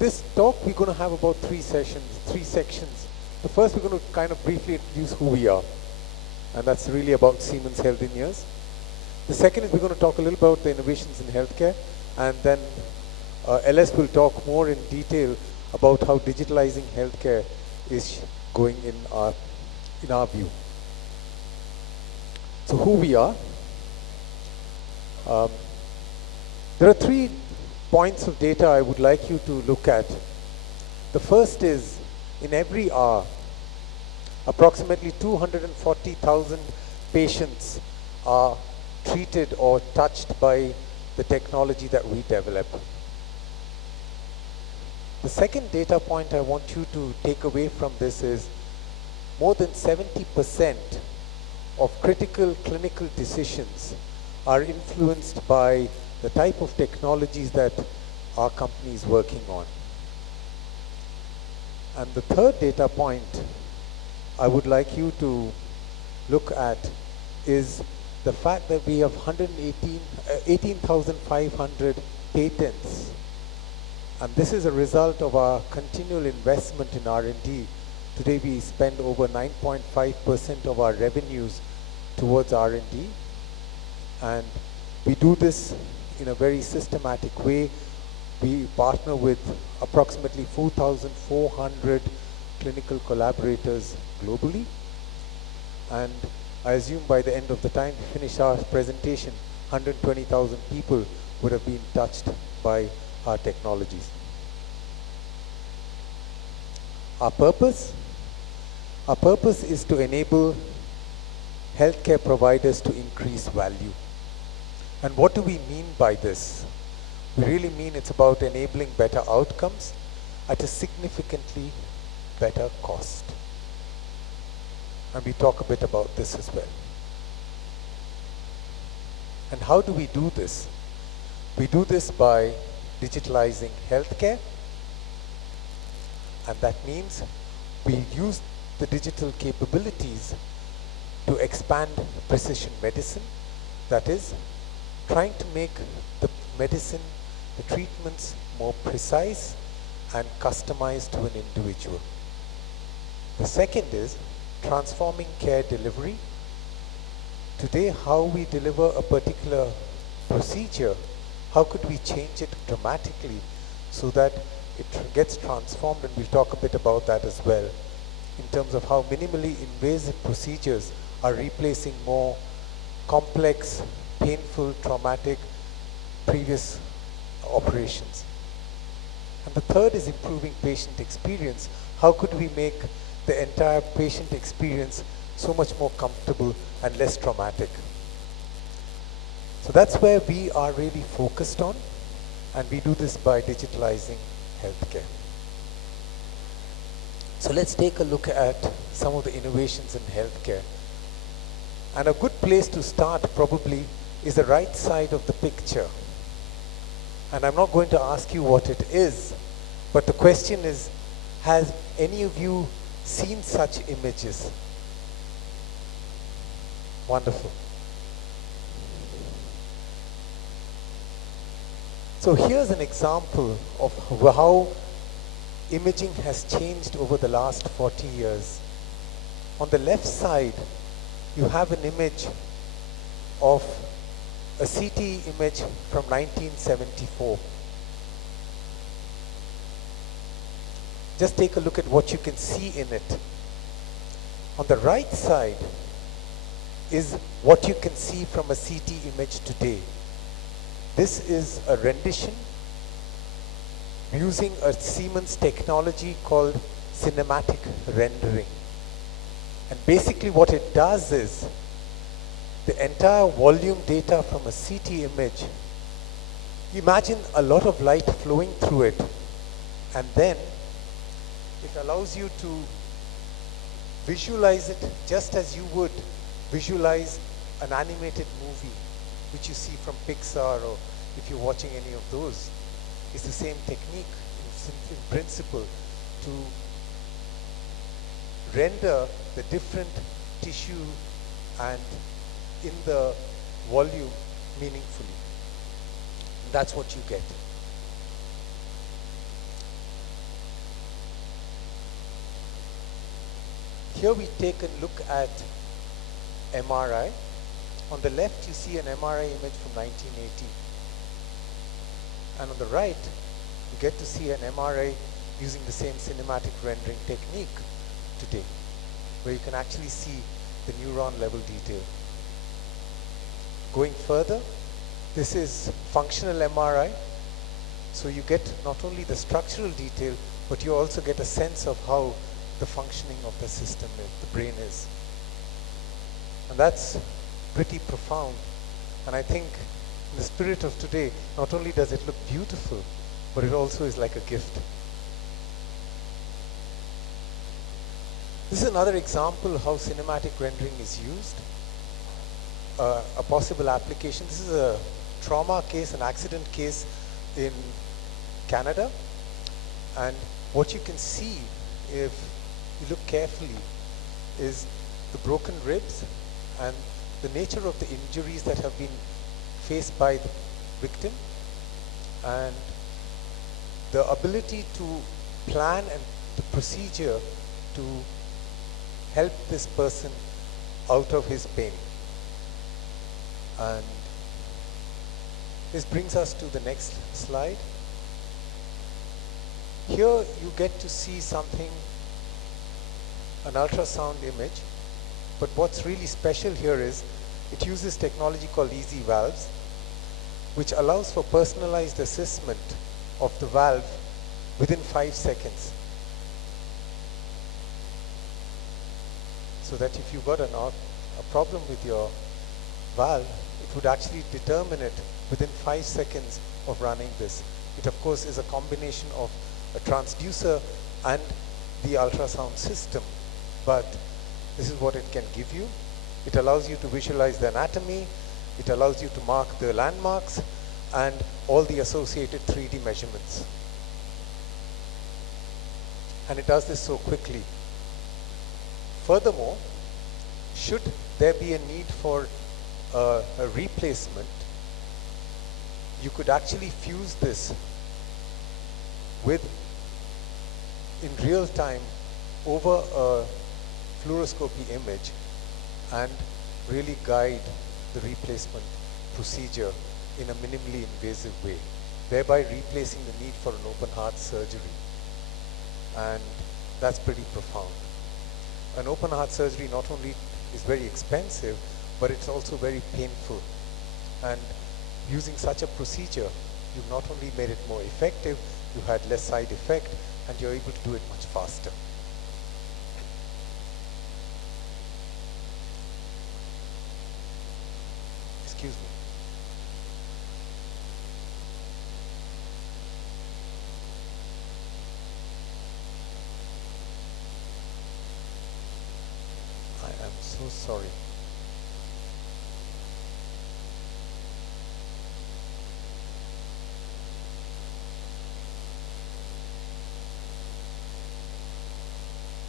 This talk we're going to have about three sections. The first we're going to kind of briefly introduce who we are, and that's really about Siemens Healthineers. The second is we're going to talk a little about the innovations in healthcare, and then LS will talk more in detail about how digitalizing healthcare is going in our view. So who we are. There are 3 points of data I would like you to look at. The first is, in every hour, approximately 240,000 patients are treated or touched by the technology that we develop. The second data point I want you to take away from this is more than 70% of critical clinical decisions are influenced by the type of technologies that our company is working on. And the third data point I would like you to look at is the fact that we have 18,500 patents. And this is a result of our continual investment in R&D. Today we spend over 9.5% of our revenues towards R&D. And we do this in a very systematic way. We partner with approximately 4,400 clinical collaborators globally. And I assume by the end of the time we finish our presentation, 120,000 people would have been touched by our technologies. Our purpose is to enable healthcare providers to increase value. And what do we mean by this? We really mean it's about enabling better outcomes at a significantly better cost. And we talk a bit about this as well. And how do we do this? We do this by digitalizing healthcare, and that means we use the digital capabilities to expand precision medicine, that is, trying to make the medicine, the treatments more precise and customized to an individual. The second is transforming care delivery. Today, how we deliver a particular procedure, how could we change it dramatically so that it gets transformed, and we'll talk a bit about that as well, in terms of how minimally invasive procedures are replacing more complex, painful, traumatic previous operations. And the third is improving patient experience. How could we make the entire patient experience so much more comfortable and less traumatic? So that's where we are really focused on, and we do this by digitalizing healthcare. So let's take a look at some of the innovations in healthcare. And a good place to start probably is the right side of the picture. And I'm not going to ask you what it is, but the question is, has any of you seen such images? Wonderful. So here's an example of how imaging has changed over the last 40 years. On the left side, you have an image of a CT image from 1974. Just take a look at what you can see in it. On the right side is what you can see from a CT image today. This is a rendition using a Siemens technology called cinematic rendering. And basically what it does is, the entire volume data from a CT image, imagine a lot of light flowing through it, and then it allows you to visualize it just as you would visualize an animated movie, which you see from Pixar, or if you're watching any of those. It's the same technique in principle to render the different tissue and in the volume meaningfully. And that's what you get. Here we take a look at MRI. On the left you see an MRI image from 1980. And on the right you get to see an MRI using the same cinematic rendering technique today, where you can actually see the neuron level detail. Going further, this is functional MRI. So you get not only the structural detail, but you also get a sense of how the functioning of the system, the brain is. And that's pretty profound. And I think in the spirit of today, not only does it look beautiful, but it also is like a gift. This is another example of how cinematic rendering is used. A possible application. This is a trauma case, an accident case in Canada. And what you can see, if you look carefully, is the broken ribs and the nature of the injuries that have been faced by the victim, and the ability to plan and the procedure to help this person out of his pain. And this brings us to the next slide. Here you get to see something, an ultrasound image, but what's really special here is it uses technology called easy valves, which allows for personalized assessment of the valve within 5 seconds. So that if you've got a problem with your valve, it would actually determine it within 5 seconds of running this. It of course is a combination of a transducer and the ultrasound system, but this is what it can give you. It allows you to visualize the anatomy, it allows you to mark the landmarks and all the associated 3D measurements. And it does this so quickly. Furthermore, should there be a need for a replacement, you could actually fuse this with, in real time, over a fluoroscopy image and really guide the replacement procedure in a minimally invasive way, thereby replacing the need for an open heart surgery. And that's pretty profound. An open heart surgery not only is very expensive, but it's also very painful. And using such a procedure, you've not only made it more effective, you had less side effect, and you're able to do it much faster. Excuse me. I am so sorry.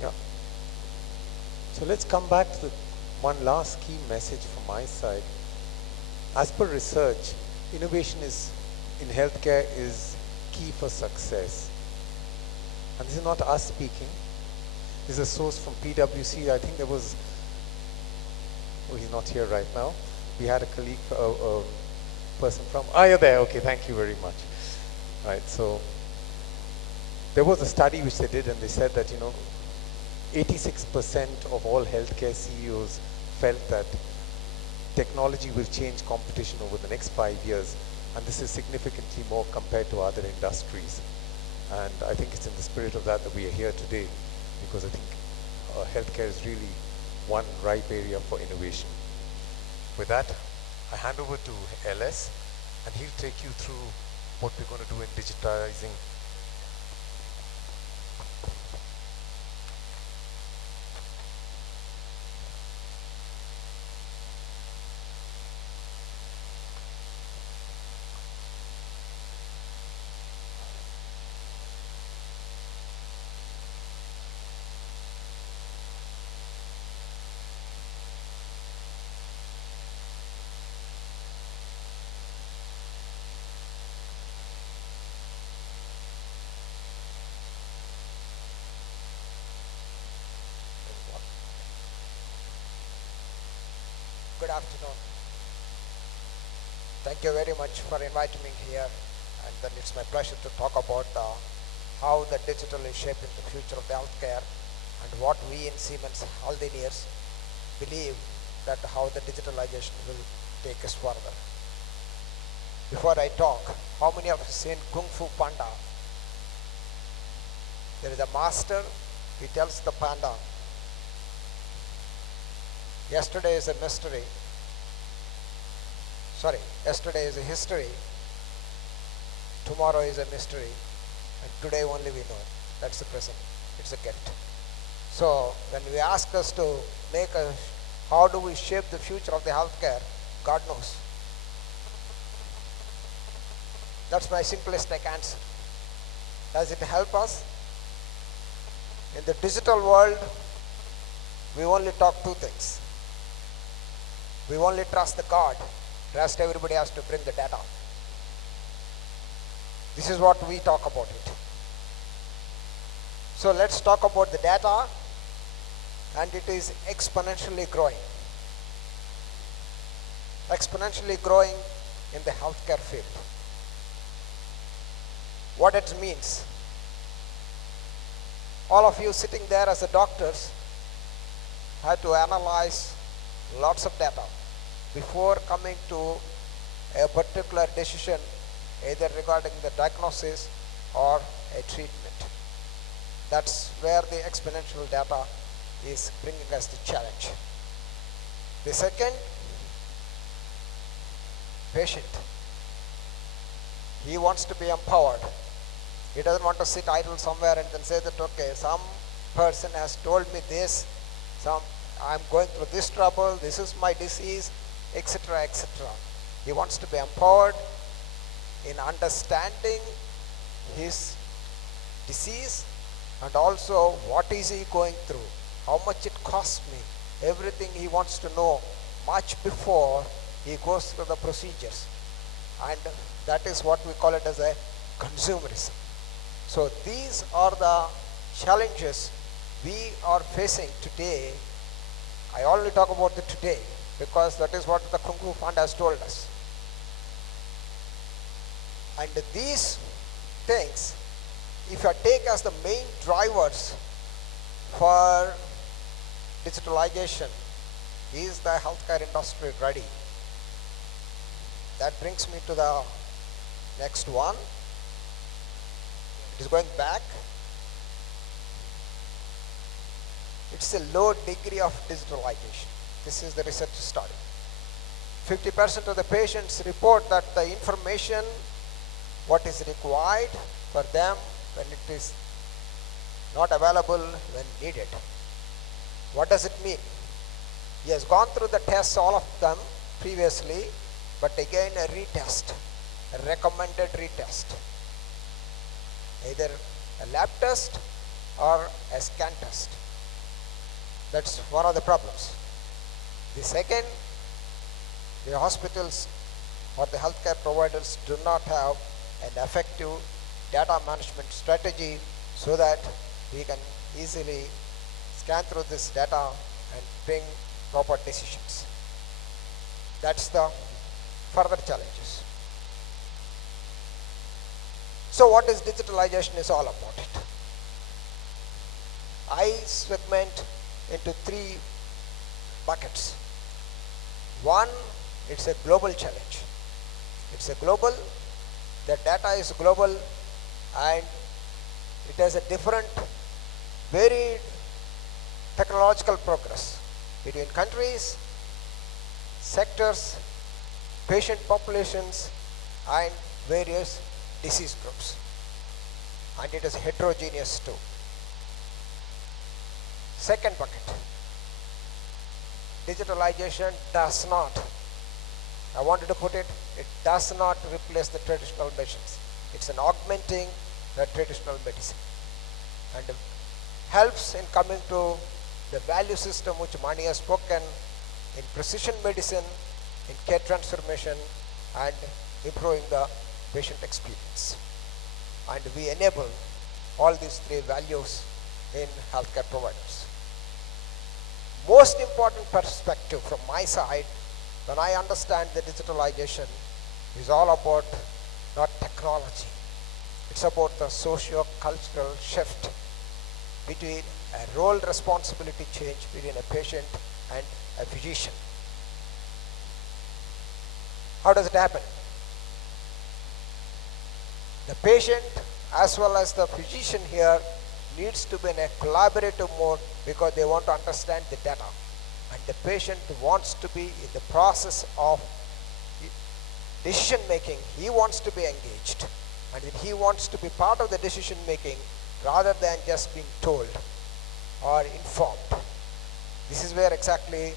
Yeah. So let's come back to the one last key message from my side. As per research, innovation in healthcare is key for success. And this is not us speaking. This is a source from PwC. I think there was, oh, he's not here right now. We had a colleague, a person from, you're there, okay, thank you very much. Right, so there was a study which they did, and they said that, 86% of all healthcare CEOs felt that technology will change competition over the next 5 years, and this is significantly more compared to other industries. And I think it's in the spirit of that we are here today, because I think healthcare is really one ripe area for innovation. With that, I hand over to LS, and he'll take you through what we're going to do in digitizing. afternoon. Thank you very much for inviting me here, and then it's my pleasure to talk about how the digital is shaping the future of the healthcare and what we in Siemens Healthineers believe that how the digitalization will take us further. Before I talk, how many of you seen Kung Fu Panda? There is a master, he tells the panda, yesterday is a mystery. Sorry, yesterday is a history, tomorrow is a mystery, and today only we know. That's the present. It's a gift. So when we ask us to how do we shape the future of the healthcare, God knows. That's my simplistic answer. Does it help us? In the digital world, we only talk two things. We only trust the God. Rest everybody has to bring the data. This is what we talk about it. So let's talk about the data, and it is exponentially growing. Exponentially growing in the healthcare field. What it means. All of you sitting there as the doctors have to analyze lots of data before coming to a particular decision, either regarding the diagnosis or a treatment. That's where the exponential data is bringing us the challenge. The second, patient. He wants to be empowered. He doesn't want to sit idle somewhere and then say that, okay, some person has told me this, I'm going through this trouble, this is my disease, etc., etc. He wants to be empowered in understanding his disease and also what is he going through, how much it costs me. Everything he wants to know much before he goes through the procedures. And that is what we call it as a consumerism. So these are the challenges we are facing today. I only talk about the today because that is what the Kung Fu Panda has told us. And these things, if you take as the main drivers for digitalization, is the healthcare industry ready? That brings me to the next one. It is going back. It's a low degree of digitalization. This is the research study. 50% of the patients report that the information, what is required for them when it is not available when needed. What does it mean? He has gone through the tests, all of them previously, but again a retest, a recommended retest. Either a lab test or a scan test. That's one of the problems. The second, the hospitals or the healthcare providers do not have an effective data management strategy so that we can easily scan through this data and bring proper decisions. That's the further challenges. So what is digitalization is all about it? I segment into three buckets. One, it's a global challenge. It's a global, the data is global, and it has a different, varied technological progress between countries, sectors, patient populations, and various disease groups. And it is heterogeneous too. Second bucket, digitalization does not, I wanted to put it, it does not replace the traditional medicines. It's an augmenting the traditional medicine and helps in coming to the value system which Mani has spoken in precision medicine, in care transformation, and improving the patient experience. And we enable all these three values in healthcare providers. Most important perspective from my side When I understand the digitalization is all about not technology, it's about the socio-cultural shift between a role responsibility change between a patient and a physician. How does it happen? The patient as well as the physician here needs to be in a collaborative mode because they want to understand the data, and the patient wants to be in the process of decision making. He wants to be engaged, and he wants to be part of the decision making rather than just being told or informed. This is where exactly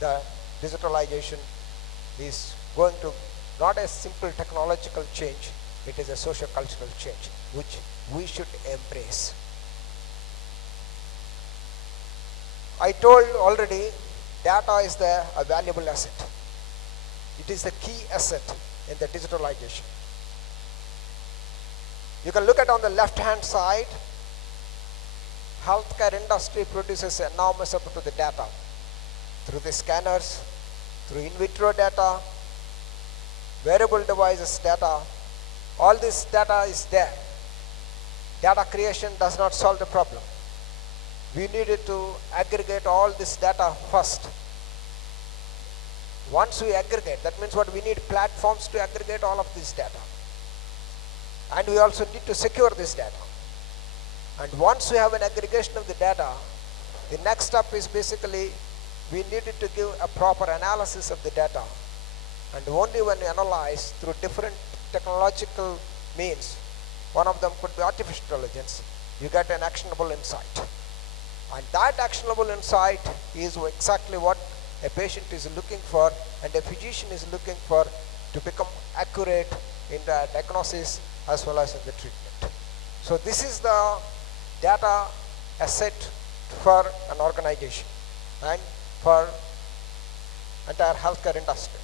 the digitalization is going to, not a simple technological change, it is a socio-cultural change which we should embrace. I told already, data is a valuable asset. It is the key asset in the digitalization. You can look at on the left hand side, healthcare industry produces enormous amount of the data through the scanners, through in vitro data, wearable devices data. All this data is there. Data creation does not solve the problem. We needed to aggregate all this data first. Once we aggregate, that means what we need platforms to aggregate all of this data. And we also need to secure this data. And once we have an aggregation of the data, the next step is basically we needed to give a proper analysis of the data. And only when we analyze through different technological means, one of them could be artificial intelligence, you get an actionable insight. And that actionable insight is exactly what a patient is looking for and a physician is looking for to become accurate in the diagnosis as well as in the treatment. So this is the data asset for an organization and for entire healthcare industry.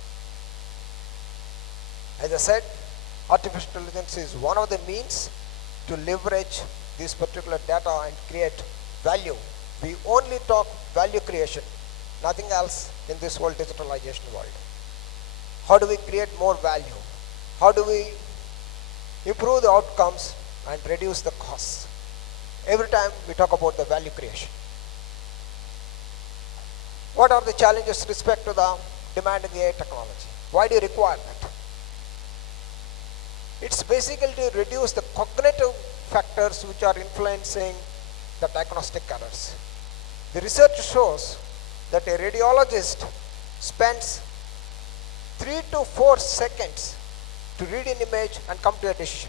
As I said, artificial intelligence is one of the means to leverage this particular data and create value. We only talk value creation, nothing else in this whole digitalization world. How do we create more value? How do we improve the outcomes and reduce the costs? Every time we talk about the value creation. What are the challenges with respect to the demanding AI technology? Why do you require that? It's basically to reduce the cognitive factors which are influencing the diagnostic errors. The research shows that a radiologist spends 3 to 4 seconds to read an image and come to a decision.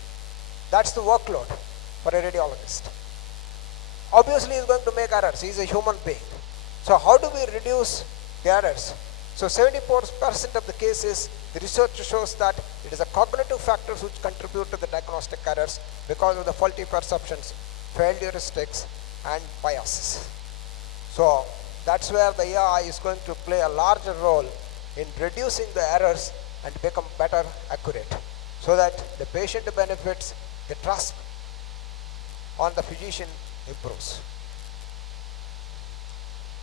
That's the workload for a radiologist. Obviously, he's going to make errors. He's a human being. So how do we reduce the errors? So 74% of the cases, the research shows that it is the cognitive factors which contribute to the diagnostic errors because of the faulty perceptions, failed heuristics, and biases. So that's where the AI is going to play a larger role in reducing the errors and become better accurate so that the patient benefits, the trust on the physician improves.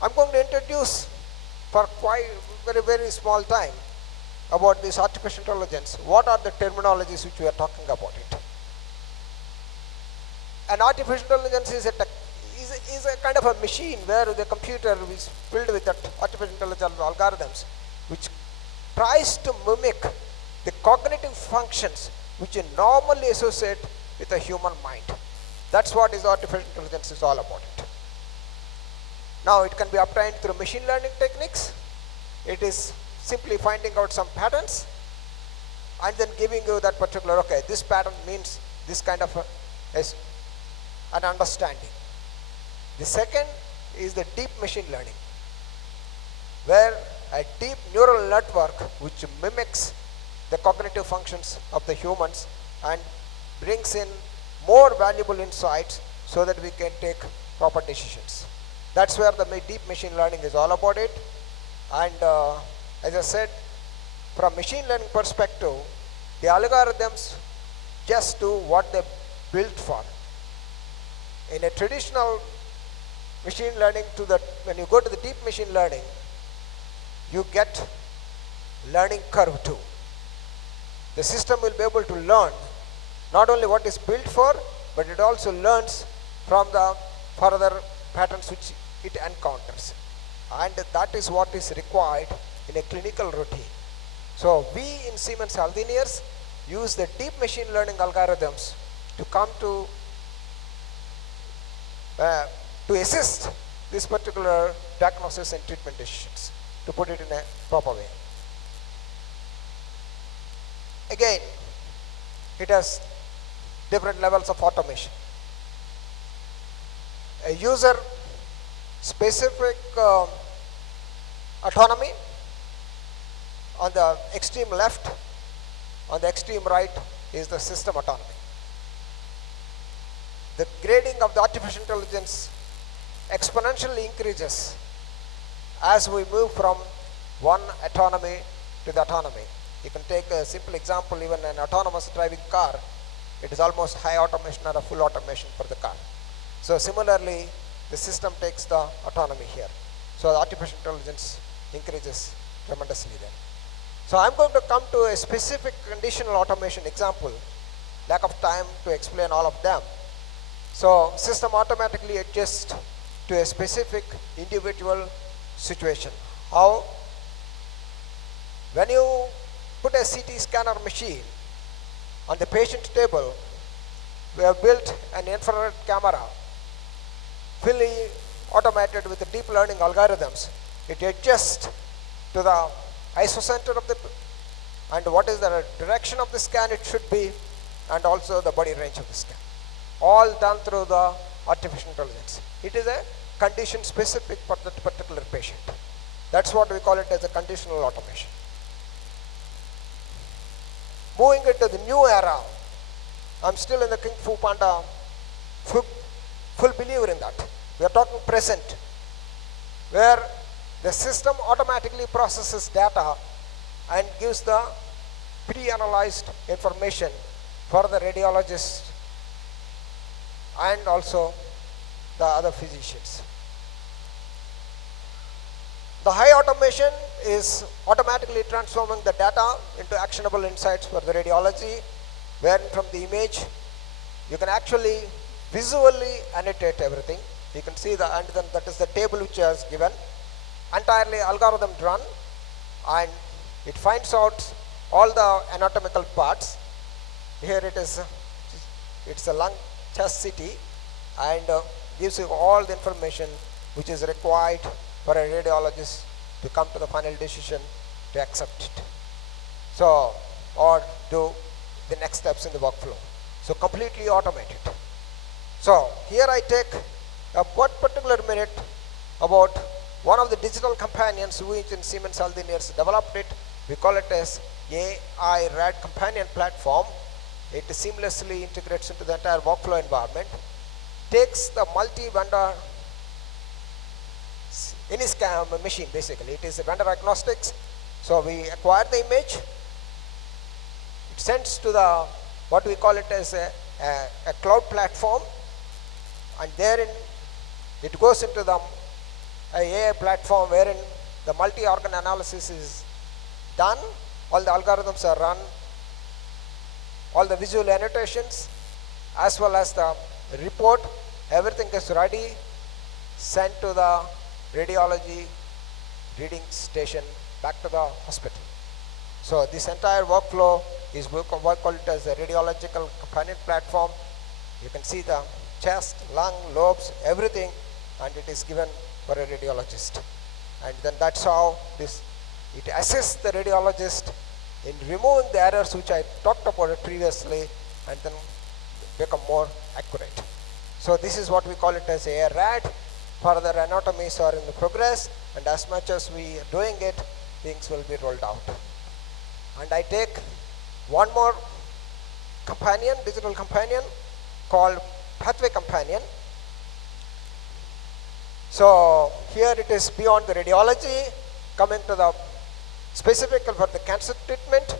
I'm going to introduce for quite very small time about this artificial intelligence. What are the terminologies which we are talking about it? An artificial intelligence is a kind of a machine where the computer is filled with that artificial intelligence algorithms which tries to mimic the cognitive functions which you normally associate with a human mind. That's what is artificial intelligence is all about it. Now it can be obtained through machine learning techniques. It is simply finding out some patterns and then giving you that particular, okay, this pattern means this kind of an understanding. The second is the deep machine learning, where a deep neural network which mimics the cognitive functions of the humans and brings in more valuable insights so that we can take proper decisions. That's where the deep machine learning is all about it. And as I said, from machine learning perspective, the algorithms just do what they're built for. In a traditional machine learning when you go to the deep machine learning, you get learning curve too. The system will be able to learn not only what is built for, but it also learns from the further patterns which it encounters. And that is what is required in a clinical routine. So we in Siemens Healthineers use the deep machine learning algorithms to come to assist this particular diagnosis and treatment decisions, to put it in a proper way. Again, it has different levels of automation. A user specific autonomy on the extreme left, on the extreme right is the system autonomy. The grading of the artificial intelligence exponentially increases as we move from one autonomy to the autonomy. You can take a simple example, even an autonomous driving car, it is almost high automation or a full automation for the car. So similarly, the system takes the autonomy here. So the artificial intelligence increases tremendously then. So I'm going to come to a specific conditional automation example, lack of time to explain all of them. So system automatically adjusts to a specific individual situation. How? When you put a CT scanner machine on the patient table, we have built an infrared camera, fully automated with the deep learning algorithms. It adjusts to the isocenter of the, and what is the direction of the scan it should be, and also the body range of the scan. All done through the artificial intelligence. It is a condition specific for that particular patient. That's what we call it as a conditional automation. Moving into the new era, I'm still in the Kung Fu Panda, full believer in that. We are talking present, where the system automatically processes data and gives the pre-analyzed information for the radiologist and also the other physicians. The high automation is automatically transforming the data into actionable insights for the radiology, where from the image you can actually visually annotate everything. You can see and then that is the table which is given, entirely algorithm run, and it finds out all the anatomical parts. Here it is, it's a lung, chest, CT, and gives you all the information which is required for a radiologist to come to the final decision to accept it. So, or do the next steps in the workflow. So completely automated. So here I take a particular minute about one of the digital companions which in Siemens Healthineers developed it. We call it as AI RAD companion platform. It seamlessly integrates into the entire workflow environment, takes the multi-vendor any scan machine basically. It is a vendor agnostics. So we acquire the image, it sends to the what we call it as a cloud platform, and therein it goes into the AI platform wherein the multi-organ analysis is done, all the algorithms are run, all the visual annotations as well as the report, everything is ready, sent to the radiology reading station back to the hospital. So this entire workflow is we call it as a radiological companion platform. You can see the chest, lung, lobes, everything, and it is given for a radiologist. And then that's how it assists the radiologist in removing the errors which I talked about it previously and then become more accurate. So this is what we call it as a RAD. Further anatomies are in the progress, and as much as we are doing it, things will be rolled out. And I take one more companion, digital companion called Pathway Companion. So here it is beyond the radiology, coming to the specific for the cancer treatment.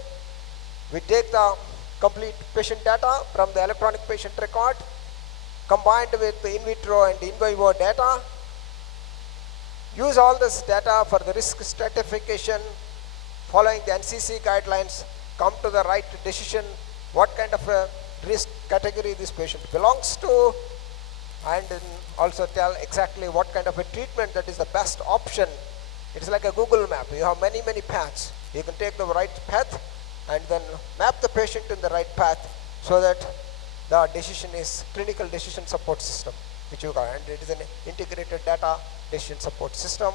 We take the complete patient data from the electronic patient record, combined with the in vitro and in vivo data, use all this data for the risk stratification, following the NCC guidelines, come to the right decision, what kind of a risk category this patient belongs to, and then also tell exactly what kind of a treatment that is the best option. It's like a Google map. You have many paths. You can take the right path and then map the patient in the right path so that the decision is clinical decision support system, which you got, and it is an integrated data decision support system,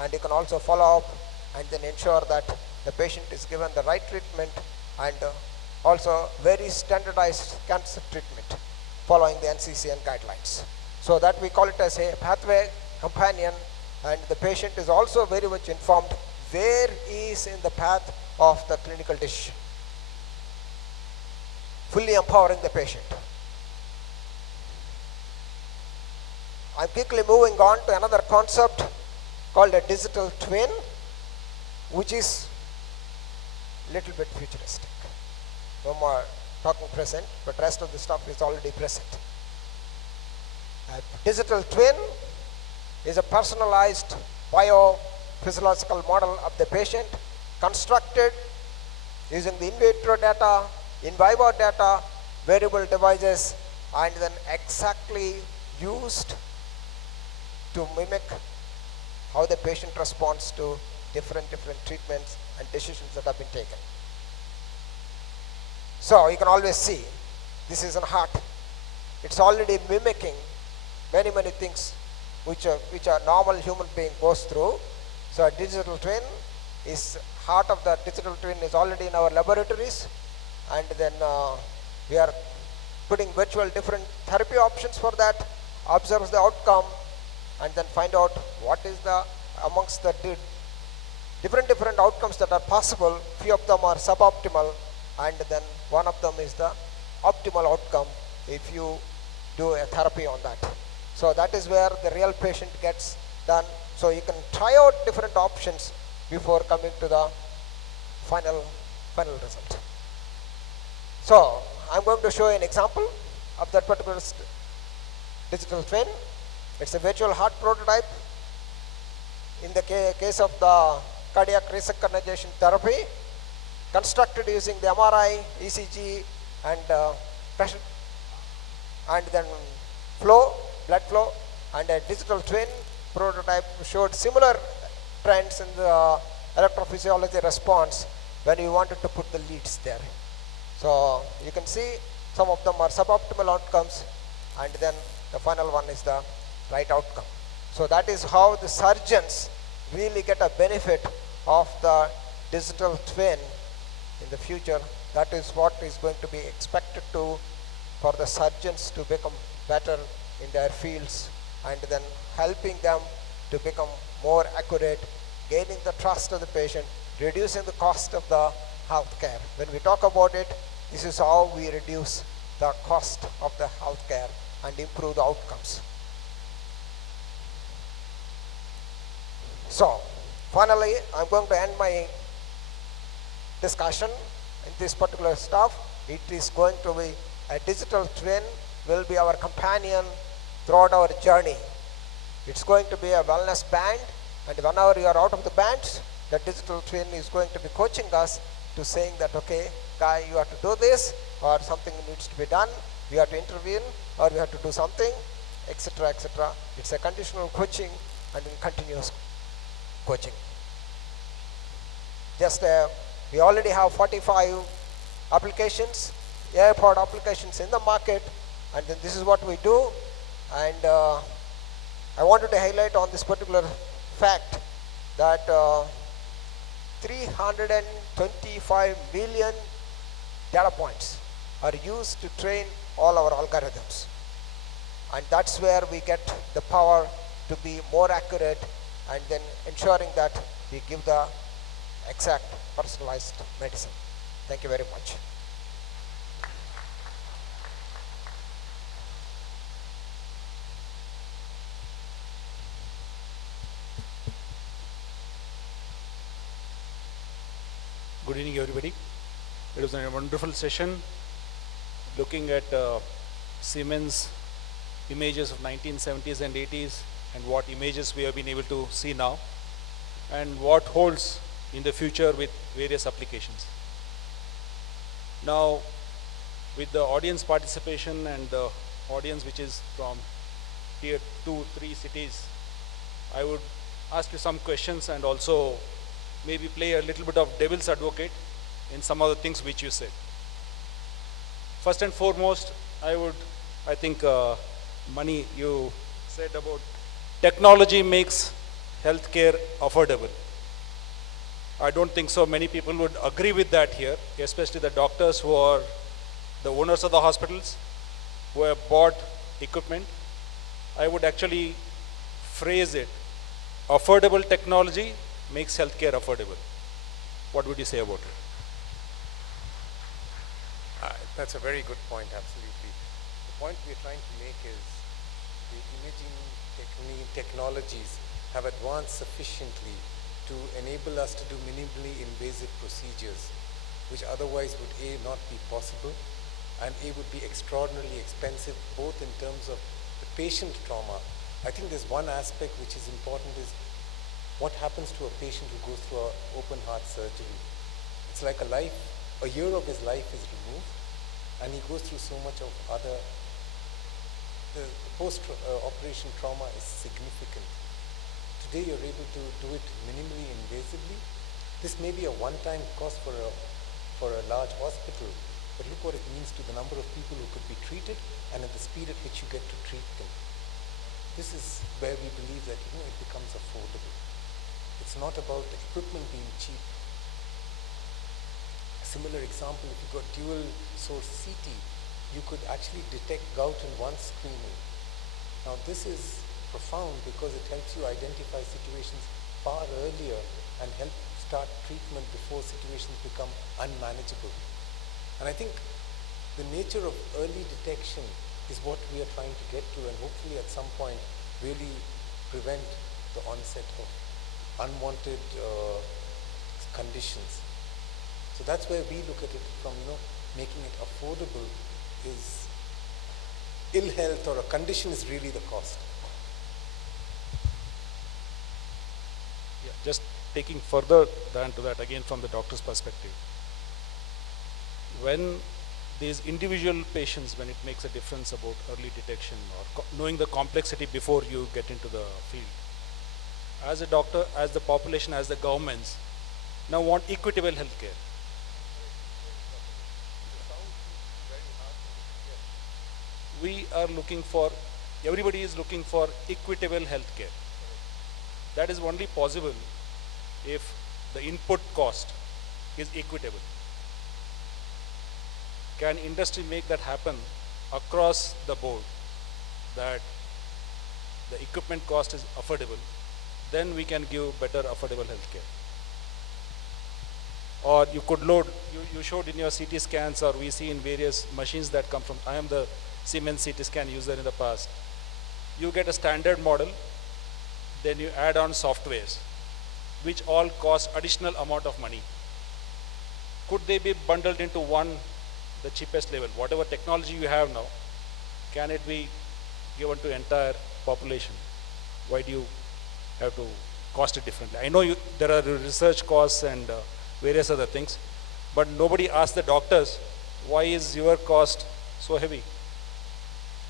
and you can also follow up and then ensure that the patient is given the right treatment and also very standardized cancer treatment following the NCCN guidelines. So that we call it as a pathway companion, and the patient is also very much informed where he is in the path of the clinical decision, fully empowering the patient. I'm quickly moving on to another concept called a digital twin, which is a little bit futuristic. No more talking present, but rest of the stuff is already present. A digital twin is a personalized biophysiological model of the patient constructed using the in vitro data, in vivo data, wearable devices, and then exactly used to mimic how the patient responds to different treatments and decisions that have been taken. So you can always see this is a heart. It's already mimicking many things which a normal human being goes through. So a digital twin is heart of the digital twin is already in our laboratories, and then we are putting virtual different therapy options for that, observes the outcome, and then find out what is the amongst the different outcomes that are possible. Few of them are suboptimal, and then one of them is the optimal outcome if you do a therapy on that. So that is where the real patient gets done. So you can try out different options before coming to the final result. So I'm going to show you an example of that particular digital twin. It's a virtual heart prototype. In the case of the cardiac resynchronization therapy, constructed using the MRI, ECG, and pressure, and then blood flow, and a digital twin prototype showed similar trends in the electrophysiology response when you wanted to put the leads there. So you can see some of them are suboptimal outcomes, and then the final one is the right outcome. So that is how the surgeons really get a benefit of the digital twin in the future. That is what is going to be expected to for the surgeons to become better in their fields, and then helping them to become more accurate, gaining the trust of the patient, reducing the cost of the health care. When we talk about it, this is how we reduce the cost of the health care and improve the outcomes. So finally, I'm going to end my discussion in this particular stuff. It is going to be a digital twin will be our companion throughout our journey. It's going to be a wellness band, and whenever you are out of the bands, the digital twin is going to be coaching us to saying that, okay, guy, you have to do this, or something needs to be done, we have to intervene, or we have to do something, etc., etc. It's a conditional coaching and in continuous coaching. Just we already have 45 applications, AI-powered applications in the market, and then this is what we do. And I wanted to highlight on this particular fact that 325 million data points are used to train all our algorithms, and that's where we get the power to be more accurate, and then ensuring that we give the exact personalized medicine. Thank you very much. Good evening, everybody. It was a wonderful session looking at Siemens images of 1970s and 80s and what images we have been able to see now, and what holds in the future with various applications. Now, with the audience participation and the audience which is from tier 2, 3 cities, I would ask you some questions and also maybe play a little bit of devil's advocate in some of the things which you said. First and foremost, I think, Mani, you said about technology makes healthcare affordable. I don't think so many people would agree with that here, especially the doctors who are the owners of the hospitals, who have bought equipment. I would actually phrase it, affordable technology makes healthcare affordable. What would you say about it? That's a very good point, absolutely. The point we're trying to make is the imaging technologies have advanced sufficiently to enable us to do minimally invasive procedures, which otherwise would A, not be possible, and A, would be extraordinarily expensive, both in terms of the patient trauma. I think there's one aspect which is important is what happens to a patient who goes through an open heart surgery. It's like a year of his life is removed, and he goes through so much of other, the post-operation trauma is significant. Today you're able to do it minimally invasively. This may be a one-time cost for a large hospital, but look what it means to the number of people who could be treated and at the speed at which you get to treat them. This is where we believe that it becomes affordable. It's not about the equipment being cheap. A similar example, if you got dual source CT, you could actually detect gout in one screening. Now this is profound because it helps you identify situations far earlier and help start treatment before situations become unmanageable. And I think the nature of early detection is what we are trying to get to, and hopefully at some point really prevent the onset of unwanted conditions. So that's where we look at it from, making it affordable is ill health or a condition is really the cost. Yeah, just taking further than to that again from the doctor's perspective. When these individual patients, when it makes a difference about early detection or knowing the complexity before you get into the field, as a doctor, as the population, as the governments now want equitable healthcare. We are looking for, everybody is looking for equitable healthcare. That is only possible if the input cost is equitable. Can industry make that happen across the board, that the equipment cost is affordable, then we can give better affordable healthcare. Or you could load, you showed in your CT scans, or we see in various machines that come from, I am the Siemens CT scan user in the past. You get a standard model, then you add on softwares, which all cost additional amount of money. Could they be bundled into one, the cheapest level? Whatever technology you have now, can it be given to entire population? Why do you have to cost it differently? I know there are research costs and various other things, but nobody asks the doctors, why is your cost so heavy?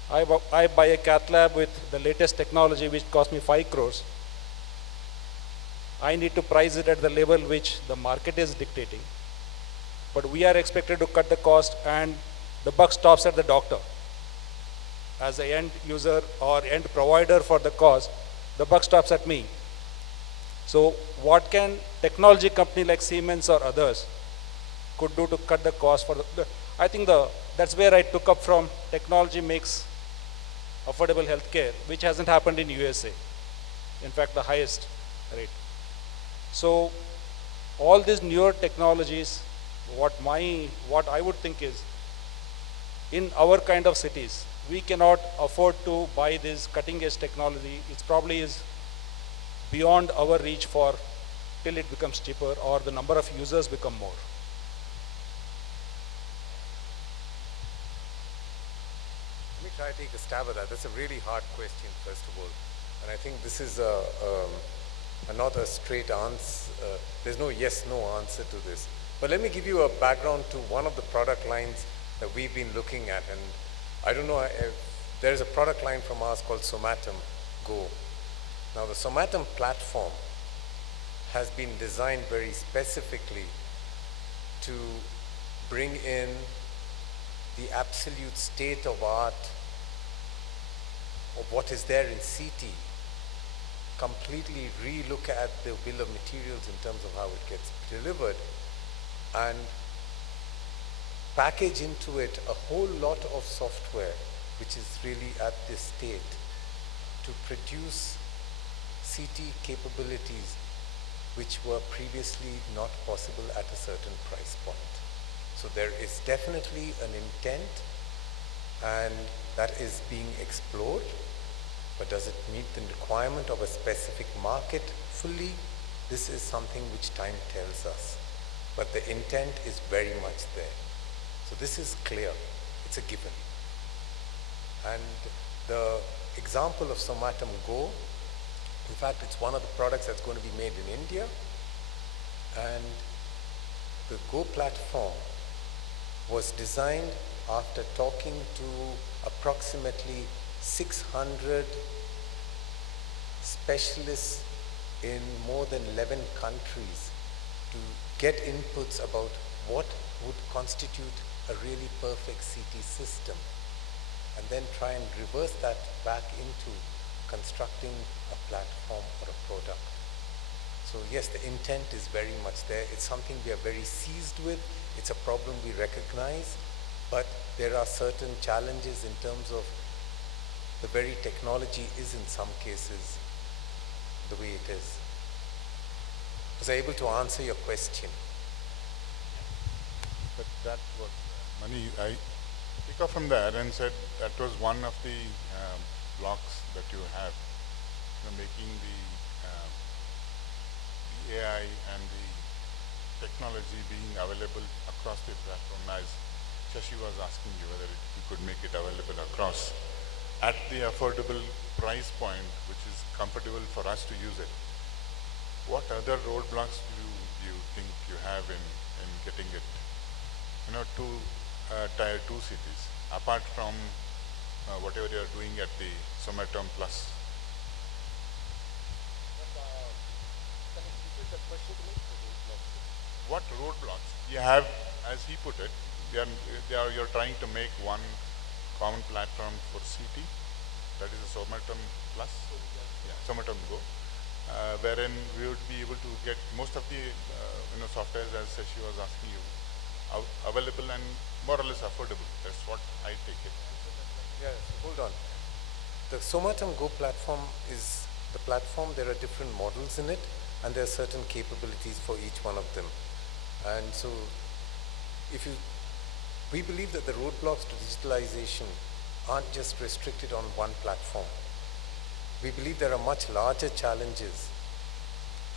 I buy a cath lab with the latest technology which cost me 5 crores. I need to price it at the level which the market is dictating. But we are expected to cut the cost, and the buck stops at the doctor. As the end user or end provider for the cost, the buck stops at me. So what can technology company like Siemens or others could do to cut the cost for I think that's where I took up from technology makes affordable healthcare, which hasn't happened in USA. In fact, the highest rate. So all these newer technologies, what I would think is, in our kind of cities, we cannot afford to buy this cutting edge technology. It probably is beyond our reach for till it becomes cheaper or the number of users become more. Let me try to take a stab at that. That's a really hard question, first of all. And I think this is and not a straight answer. There's no yes/no answer to this. But let me give you a background to one of the product lines that we've been looking at. And I don't know if there's a product line from us called Somatum Go. Now, the Somatum platform has been designed very specifically to bring in the absolute state of art of what is there in CT, completely re-look at the bill of materials in terms of how it gets delivered, and package into it a whole lot of software which is really at this state to produce CT capabilities which were previously not possible at a certain price point. So there is definitely an intent, and that is being explored. But does it meet the requirement of a specific market fully? This is something which time tells us. But the intent is very much there. So this is clear. It's a given. And the example of Somatum Go, in fact, it's one of the products that's going to be made in India. And the Go platform was designed after talking to approximately 600 specialists in more than 11 countries to get inputs about what would constitute a really perfect CT system, and then try and reverse that back into constructing a platform or a product. So yes, the intent is very much there. It's something we are very seized with. It's a problem we recognize, but there are certain challenges in terms of the very technology is in some cases the way it is. Was I able to answer your question? But that was, Mani, I pick up from there and said that was one of the blocks that you have, making the AI and the technology being available across the platform, as Shashi was asking you whether you could make it available across at the affordable price point, which is comfortable for us to use it. What other roadblocks do you think you have in getting it, to tier 2 cities, apart from whatever you are doing at the Somatum Plus? What roadblocks you have, as he put it, you're trying to make one common platform for CT, that is a Somatum Plus, Somatum Go, wherein we would be able to get most of the softwares, as she was asking you, available and more or less affordable. That's what I take it. Yes, hold on. The Somatum Go platform is the platform. There are different models in it, and there are certain capabilities for each one of them. And so we believe that the roadblocks to digitalization aren't just restricted on one platform. We believe there are much larger challenges,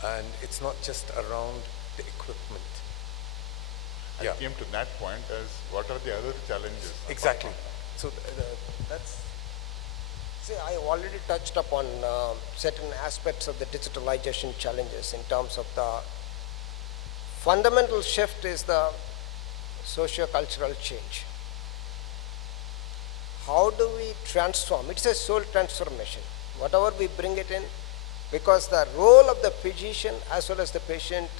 and it's not just around the equipment. I came to that point as what are the other challenges? Exactly. So that's... See, I already touched upon certain aspects of the digitalization challenges in terms of the fundamental shift is the socio-cultural change. How do we transform? It's a soul transformation. Whatever we bring it in, because the role of the physician as well as the patient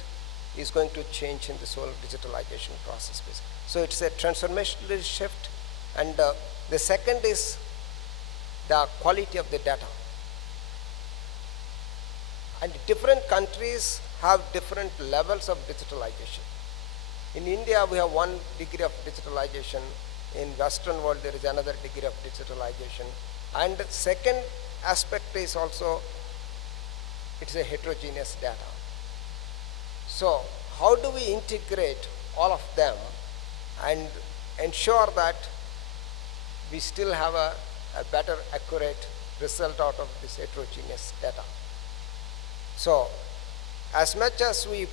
is going to change in this whole digitalization process. So it's a transformational shift. And the second is the quality of the data. And different countries have different levels of digitalization. In India, we have 1 degree of digitalization. In Western world, there is another degree of digitalization. And the second aspect is also, it's a heterogeneous data. So how do we integrate all of them and ensure that we still have a better, accurate result out of this heterogeneous data? So as much as we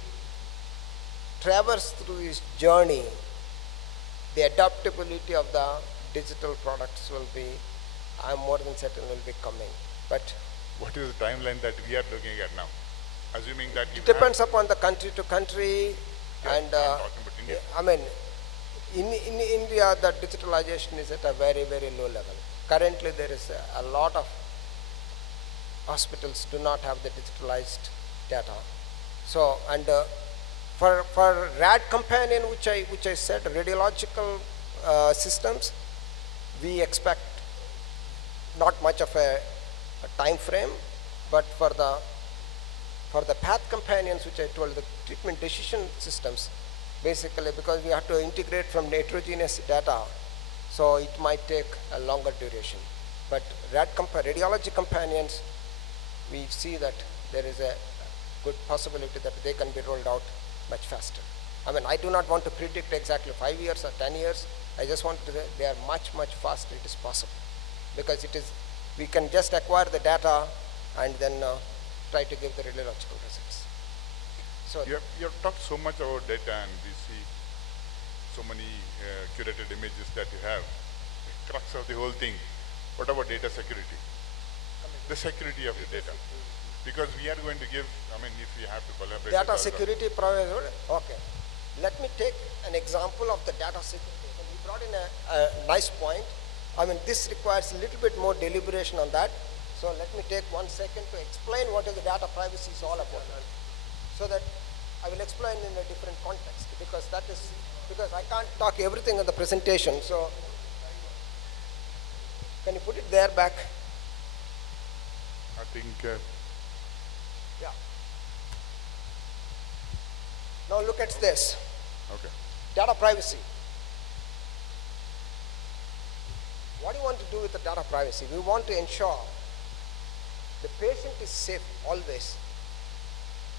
traverse through this journey, the adaptability of the digital products will be, I'm more than certain, will be coming. But what is the timeline that we are looking at now? assuming that you It depends upon the country to country, Yeah, and I'm talking about India. I mean, in India, the digitalization is at a very, very low level. Currently, there is a lot of hospitals do not have the digitalized data. So, and for RAD companion, which I said, radiological systems, we expect not much of a time frame, but for the path companions, which I told, the treatment decision systems, basically because we have to integrate from heterogeneous data, so it might take a longer duration. But radiology companions, we see that there is a good possibility that they can be rolled out much faster. I mean, I do not want to predict exactly 5 years or 10 years. I just want to say they are much, much faster. It is possible because we can just acquire the data and then try to give the radiological results. So You have talked so much about data, and we see so many curated images that you have. The crux of the whole thing. What about data security? The security of the data. Because we are going to give, I mean, if we have to collaborate. data with other- security provider, okay. Let me take an example of the data security. When you brought in a nice point, I mean, this requires a little bit more deliberation on that. So let me take 1 second to explain what is the data privacy is all about. So that I will explain in a different context, because I can't talk everything in the presentation. So can you put it there back? I think Yeah. Now look at this. okay. Data privacy. What do you want to do with the data privacy? We want to ensure the patient is safe always,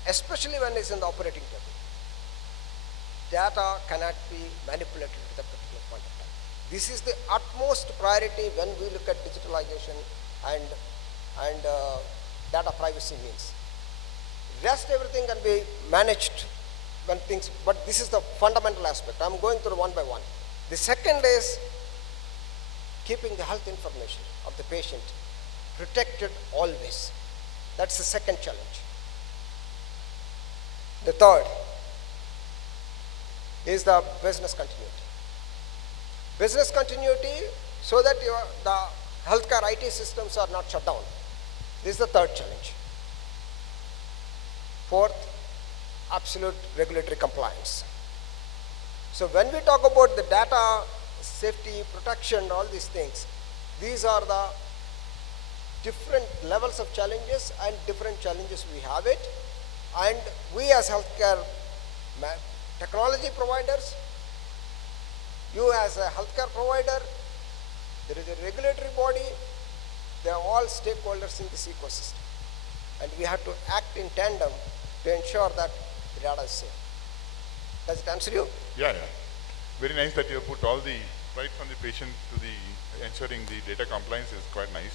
especially when it's in the operating table. Data cannot be manipulated at a particular point of time. This is the utmost priority when we look at digitalization and data privacy means. Rest everything can be managed when things, but this is the fundamental aspect. I'm going through one by one. The second is keeping the health information of the patient protected always. That's the second challenge. The third is the business continuity. Business continuity so that the healthcare IT systems are not shut down. This is the third challenge. Fourth, absolute regulatory compliance. So when we talk about the data safety, protection, all these things, these are the different levels of challenges, and different challenges we have it. And we as healthcare technology providers, you as a healthcare provider, there is a regulatory body, they are all stakeholders in this ecosystem. And we have to act in tandem to ensure that the data is safe. Does it answer you? Yeah. Very nice that you have put all the, right from the patient to the ensuring the data compliance is quite nice.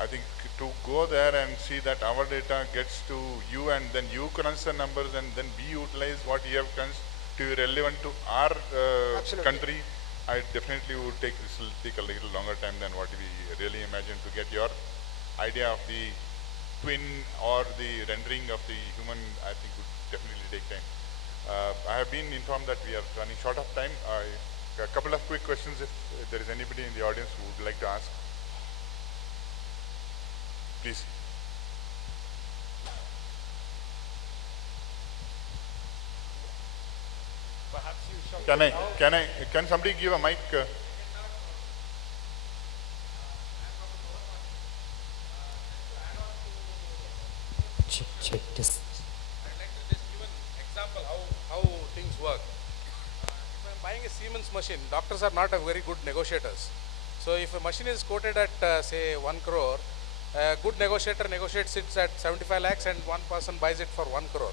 I think to go there and see that our data gets to you and then you crunch the numbers and then we utilize what you have crunched to be relevant to our country, I definitely would take a little longer time than what we really imagined to get your idea of the twin or the rendering of the human. I think would definitely take time. I have been informed that we are running short of time. A couple of quick questions if there is anybody in the audience who would like to ask. Please. Perhaps you Can somebody give a mic? Check this. I'd like to just give an example how things work. If I'm buying a Siemens machine, doctors are not a very good negotiators. So if a machine is quoted at say 1 crore, a good negotiator negotiates it at 75 lakhs and one person buys it for 1 crore.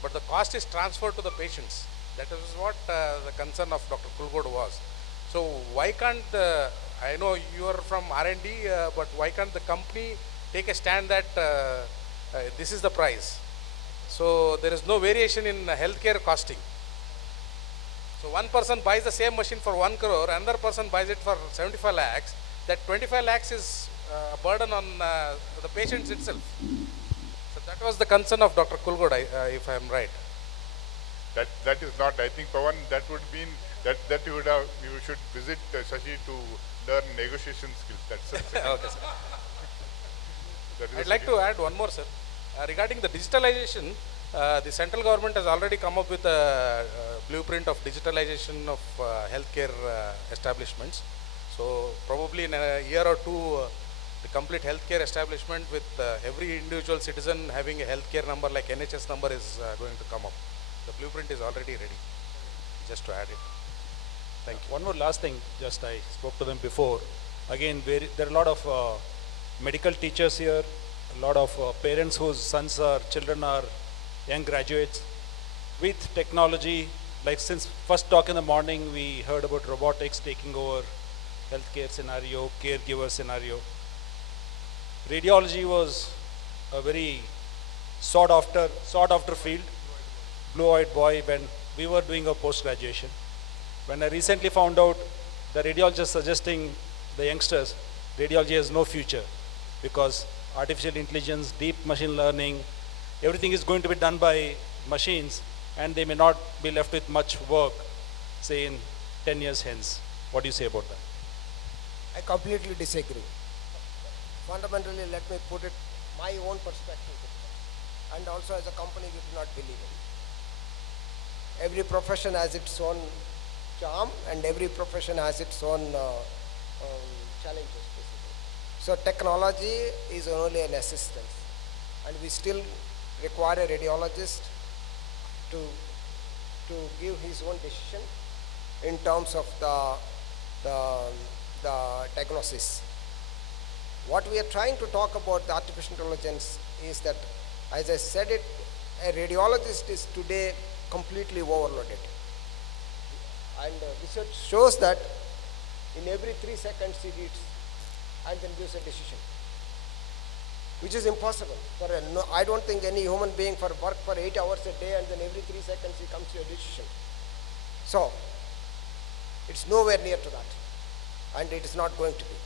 But the cost is transferred to the patients. That is what the concern of Dr. Kulgod was. So why can't, I know you are from R&D, but why can't the company take a stand that this is the price? So there is no variation in healthcare costing. So one person buys the same machine for 1 crore, another person buys it for 75 lakhs. That 25 lakhs is a burden on the patients itself. So That was the concern of Dr. Kulgod, if I am right. That is not. I think Pawan, that would mean that you should visit Shashi to learn negotiation skills. That's the second. Okay, sir. That is the I'd like second. to add one more, sir. Regarding the digitalization, the central government has already come up with a blueprint of digitalization of healthcare establishments. So probably in a year or two, the complete healthcare establishment with every individual citizen having a healthcare number like NHS number is going to come up. The blueprint is already ready. Just to add it. Thank you. One more last thing, just I spoke to them before. Again, there are a lot of medical teachers here, a lot of parents whose sons or children are young graduates. With technology, like since first talk in the morning, we heard about robotics taking over healthcare scenario, caregiver scenario. Radiology was a very sought after field, blue-eyed boy when we were doing our post-graduation. When I recently found out the radiologist suggesting the youngsters, radiology has no future because artificial intelligence, deep machine learning, everything is going to be done by machines and they may not be left with much work, say in 10 years hence. What do you say about that? I completely disagree. Fundamentally, let me put it my own perspective. And also as a company, we do not believe in. Every profession has its own charm and every profession has its own challenges, basically. So technology is only an assistance. And we still require a radiologist to give his own decision in terms of the diagnosis. What we are trying to talk about the artificial intelligence is that, as I said it, a radiologist is today completely overloaded. And research shows that in every 3 seconds he reads and then gives a decision, which is impossible. I don't think any human being for work for 8 hours a day and then every 3 seconds he comes to a decision. So, it's nowhere near to that. And it is not going to be.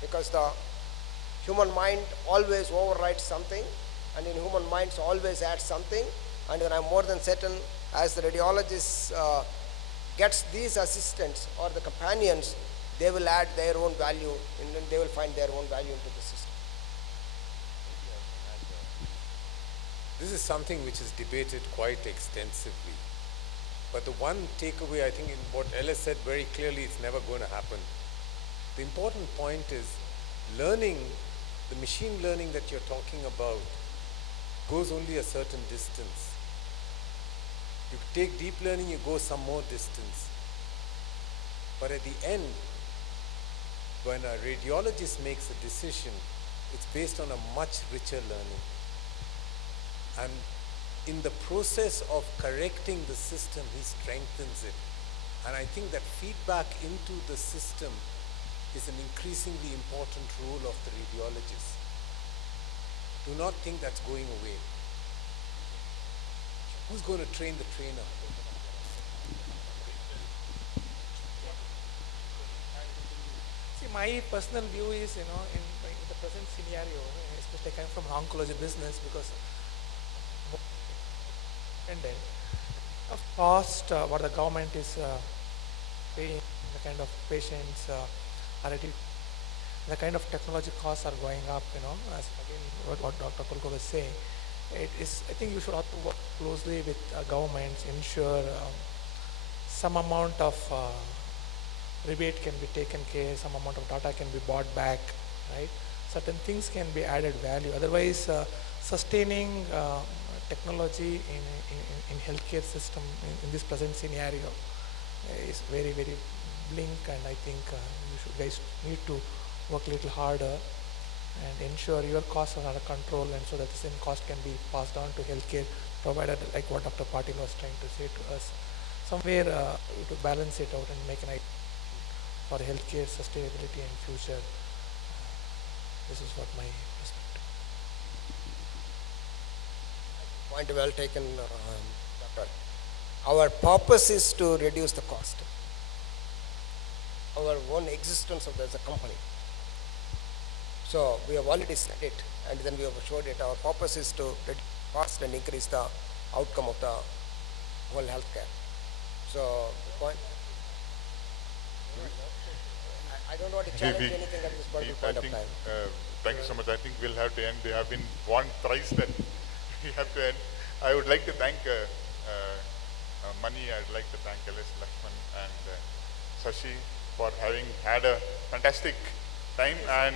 Because the human mind always overrides something, and in human minds always adds something, and when I'm more than certain, as the radiologist gets these assistants or the companions, they will add their own value, and then they will find their own value into the system. This is something which is debated quite extensively. But the one takeaway, I think, in what Ella said very clearly, it's never going to happen. The important point is learning, the machine learning that you're talking about goes only a certain distance. You take deep learning, you go some more distance. But at the end, when a radiologist makes a decision, it's based on a much richer learning. And in the process of correcting the system, he strengthens it. And I think that feedback into the system is an increasingly important role of the radiologist. Do not think that's going away. Who's going to train the trainer? See, my personal view is, in the present scenario, especially I come from oncology business because and then of cost what the government is paying, the kind of patients already, the kind of technology costs are going up, as again what Dr. Kulko was saying. It is, I think you should have to work closely with governments, ensure some amount of rebate can be taken care, some amount of data can be bought back, right? Certain things can be added value. Otherwise, sustaining technology in healthcare system in this present scenario is very, very blink, and I think you guys need to work a little harder and ensure your costs are under control, and so that the same cost can be passed on to healthcare provided, like what Dr. Patil was trying to say to us. Somewhere to balance it out and make an idea for healthcare sustainability and future. This is what my perspective. Point well taken, Doctor. Our purpose is to reduce the cost. Our own existence of as a company. So we have already said it, and then we have showed it. Our purpose is to reduce cost and increase the outcome of the whole healthcare. So the point, I don't want to challenge anything at this point I of think, time. thank you so much. I think we'll have to end. We have been warned thrice that we have to end. I would like to thank Mani. I'd like to thank LS Lakshman and Sashi for having had a fantastic time and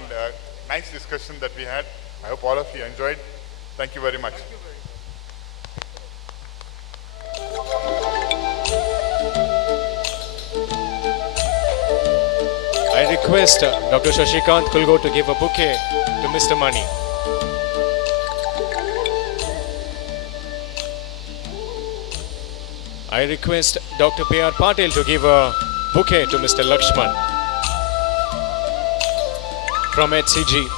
nice discussion that we had. I hope all of you enjoyed. Thank you very much. I request Dr. Shashikant Kulgo to give a bouquet to Mr. Mani. I request Dr. P.R. Patel to give a bouquet to Mr. Lakshman from HCG.